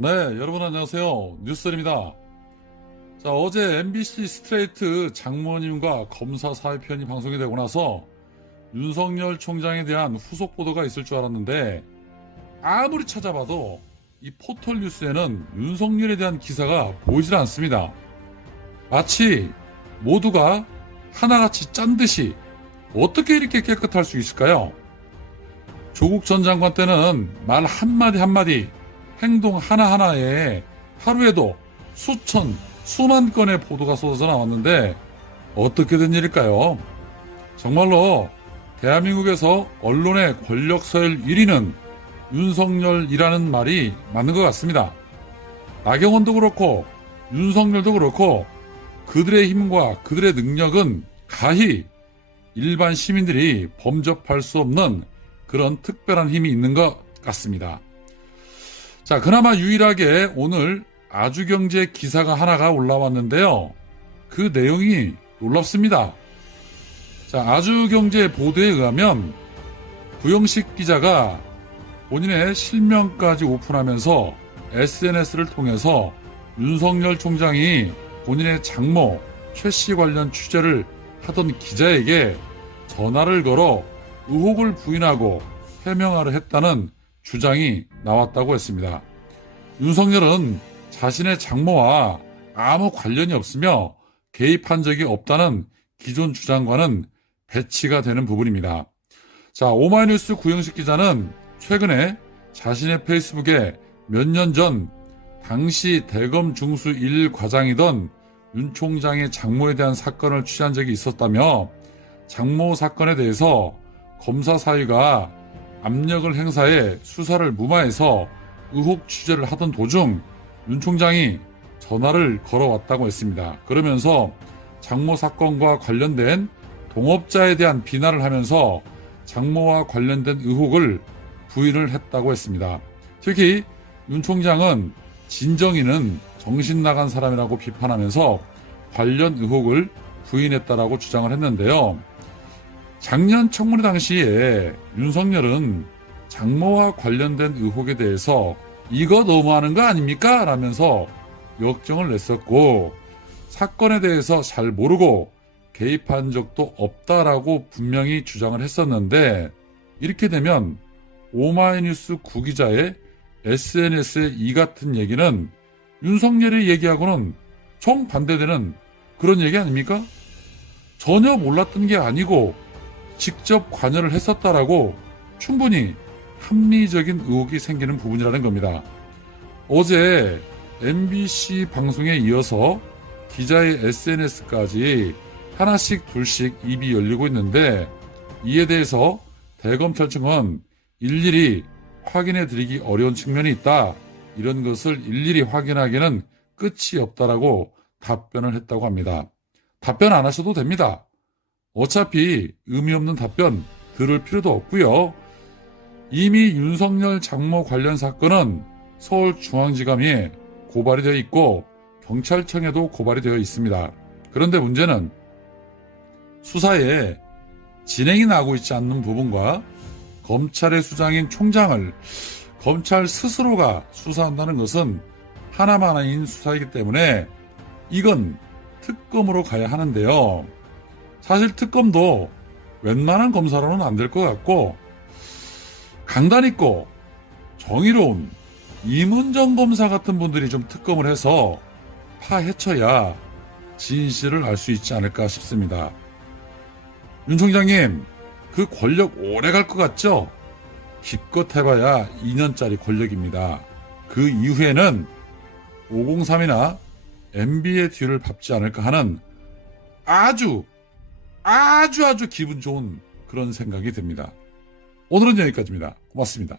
네, 여러분 안녕하세요. 뉴스입니다. 자, 어제 MBC 스트레이트 장모님과 검사 사회편이 방송이 되고 나서 윤석열 총장에 대한 후속 보도가 있을 줄 알았는데 아무리 찾아봐도 이 포털 뉴스에는 윤석열에 대한 기사가 보이질 않습니다. 마치 모두가 하나같이 짠 듯이 어떻게 이렇게 깨끗할 수 있을까요? 조국 전 장관 때는 말 한마디 한마디 행동 하나하나에 하루에도 수천, 수만 건의 보도가 쏟아져 나왔는데 어떻게 된 일일까요? 정말로 대한민국에서 언론의 권력 서열 1위는 윤석열이라는 말이 맞는 것 같습니다. 나경원도 그렇고 윤석열도 그렇고 그들의 힘과 그들의 능력은 가히 일반 시민들이 범접할 수 없는 그런 특별한 힘이 있는 것 같습니다. 자, 그나마 유일하게 오늘 아주경제 기사가 하나가 올라왔는데요. 그 내용이 놀랍습니다. 자, 아주경제 보도에 의하면 구영식 기자가 본인의 실명까지 오픈하면서 SNS를 통해서 윤석열 총장이 본인의 장모 최 씨 관련 취재를 하던 기자에게 전화를 걸어 의혹을 부인하고 해명하려 했다는 주장이 나왔다고 했습니다. 윤석열은 자신의 장모와 아무 관련이 없으며 개입한 적이 없다는 기존 주장과는 배치가 되는 부분입니다. 자, 오마이뉴스 구영식 기자는 최근에 자신의 페이스북에 몇 년 전 당시 대검 중수 1과장이던 윤 총장의 장모에 대한 사건을 취재한 적이 있었다며 장모 사건에 대해서 검사 사위가 압력을 행사해 수사를 무마해서 의혹 취재를 하던 도중 윤 총장이 전화를 걸어왔다고 했습니다. 그러면서 장모 사건과 관련된 동업자에 대한 비난을 하면서 장모와 관련된 의혹을 부인을 했다고 했습니다. 특히 윤 총장은 진정인은 정신 나간 사람이라고 비판하면서 관련 의혹을 부인했다라고 주장을 했는데요. 작년 청문회 당시에 윤석열은 장모와 관련된 의혹에 대해서 이거 너무하는 거 아닙니까? 라면서 역정을 냈었고 사건에 대해서 잘 모르고 개입한 적도 없다라고 분명히 주장을 했었는데 이렇게 되면 오마이뉴스 구기자의 SNS의 이 같은 얘기는 윤석열의 얘기하고는 정반대되는 그런 얘기 아닙니까? 전혀 몰랐던 게 아니고 직접 관여를 했었다라고 충분히 합리적인 의혹이 생기는 부분이라는 겁니다. 어제 MBC 방송에 이어서 기자의 SNS까지 하나씩 둘씩 입이 열리고 있는데 이에 대해서 대검찰청은 일일이 확인해 드리기 어려운 측면이 있다. 이런 것을 일일이 확인하기는 끝이 없다라고 답변을 했다고 합니다. 답변 안 하셔도 됩니다. 어차피 의미 없는 답변 들을 필요도 없고요. 이미 윤석열 장모 관련 사건은 서울중앙지검에 고발이 되어 있고 경찰청에도 고발이 되어 있습니다. 그런데 문제는 수사에 진행이 나고 있지 않는 부분과 검찰의 수장인 총장을 검찰 스스로가 수사한다는 것은 하나만 아닌 수사이기 때문에 이건 특검으로 가야 하는데요. 사실 특검도 웬만한 검사로는 안 될 것 같고 강단 있고 정의로운 이문정 검사 같은 분들이 좀 특검을 해서 파헤쳐야 진실을 알 수 있지 않을까 싶습니다. 윤 총장님, 그 권력 오래 갈 것 같죠? 기껏 해봐야 2년짜리 권력입니다. 그 이후에는 503이나 MB의 뒤를 밟지 않을까 하는 아주 기분 좋은 그런 생각이 듭니다. 오늘은 여기까지입니다. 고맙습니다.